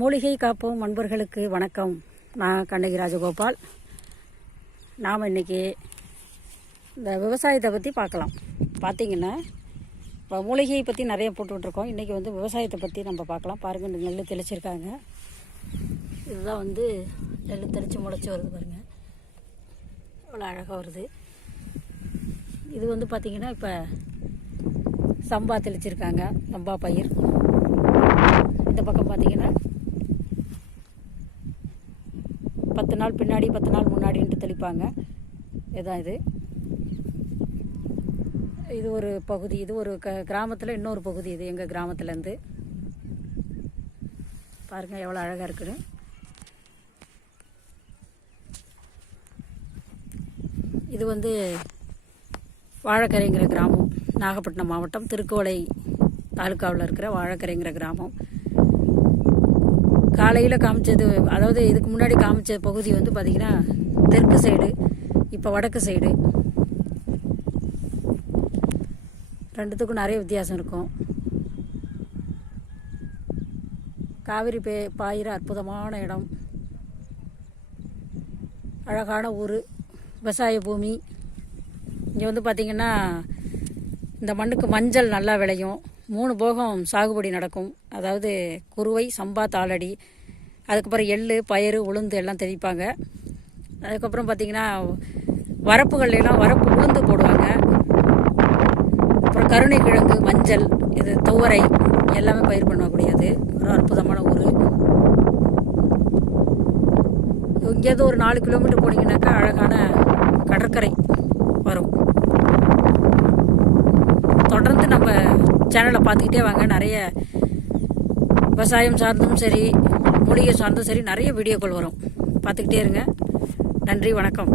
மூலிகை காப்போம் நண்பர்களுக்கு வணக்கம். நான் கண்ணகி ராஜகோபால். நாம் இன்னைக்கு இந்த விவசாயத்தை பற்றி பார்க்கலாம். பார்த்தீங்கன்னா இப்போ மூலிகையை பற்றி நிறைய போட்டுட்ருக்கோம் இன்றைக்கி வந்து விவசாயத்தை பற்றி நம்ம பார்க்கலாம். பாருங்கள் நெல் தெளிச்சிருக்காங்க. இதுதான் வந்து நெல் தெளித்து முளைச்சி வருது பாருங்கள் அவ்வளோ அழகாக வருது. இது வந்து பார்த்திங்கன்னா இப்போ சம்பா தெளிச்சிருக்காங்க. சம்பா பயிர். இந்த பக்கம் பார்த்தீங்கன்னா பத்து நாள் பின்னாடி பத்து நாள் முன்னாடின்ட்டு தெளிப்பாங்க. இதுதான் இது. இது ஒரு பகுதி இது ஒரு க கிராமத்தில் இன்னொரு பகுதி இது எங்கள் கிராமத்துலேருந்து. பாருங்கள் எவ்வளோ அழகாக இருக்குன்னு இது வந்து வாழைக்கரைங்கிற கிராமம். நாகப்பட்டினம் மாவட்டம் திருக்கோளை தாலுக்காவில் இருக்கிற வாழைக்கரைங்கிற கிராமம். காலையில் காமிச்சது அதாவது இதுக்கு முன்னாடி காமிச்ச பகுதி வந்து பார்த்திங்கன்னா தெற்கு சைடு இப்போ வடக்கு சைடு. ரெண்டுத்துக்கும் நிறைய வித்தியாசம் இருக்கும். காவிரி பே பாயிற அற்புதமான இடம். அழகான ஊர் விவசாய பூமி. இங்கே வந்து பார்த்திங்கன்னா இந்த மண்ணுக்கு மஞ்சள் நல்லா விளையும். மூணு போகம் சாகுபடி நடக்கும். அதாவது குருவை சம்பா தாளடி. அதுக்கப்புறம் எள் பயிறு உளுந்து எல்லாம் தெளிப்பாங்க. அதுக்கப்புறம் பார்த்திங்கன்னா வரப்புகள்லாம் வரப்பு உளுந்து போடுவாங்க. அப்புறம் கருணை கிழங்கு மஞ்சள் இது துவரை எல்லாமே பயிர் பண்ணக்கூடியது. ஒரு அற்புதமான ஊர். இங்கேருந்து ஒரு நாலு கிலோமீட்டர் போனீங்கன்னாக்கா அழகான கடற்கரை வரும் தொடர்ந்து நம்ம சேனலை பார்த்துக்கிட்டே வாங்க. நிறைய விவசாயம் சார்ந்தும் சரி மூலிகை சார்ந்தும் சரி நிறைய வீடியோக்கள் வரும். பார்த்துக்கிட்டே இருங்க. நன்றி வணக்கம்.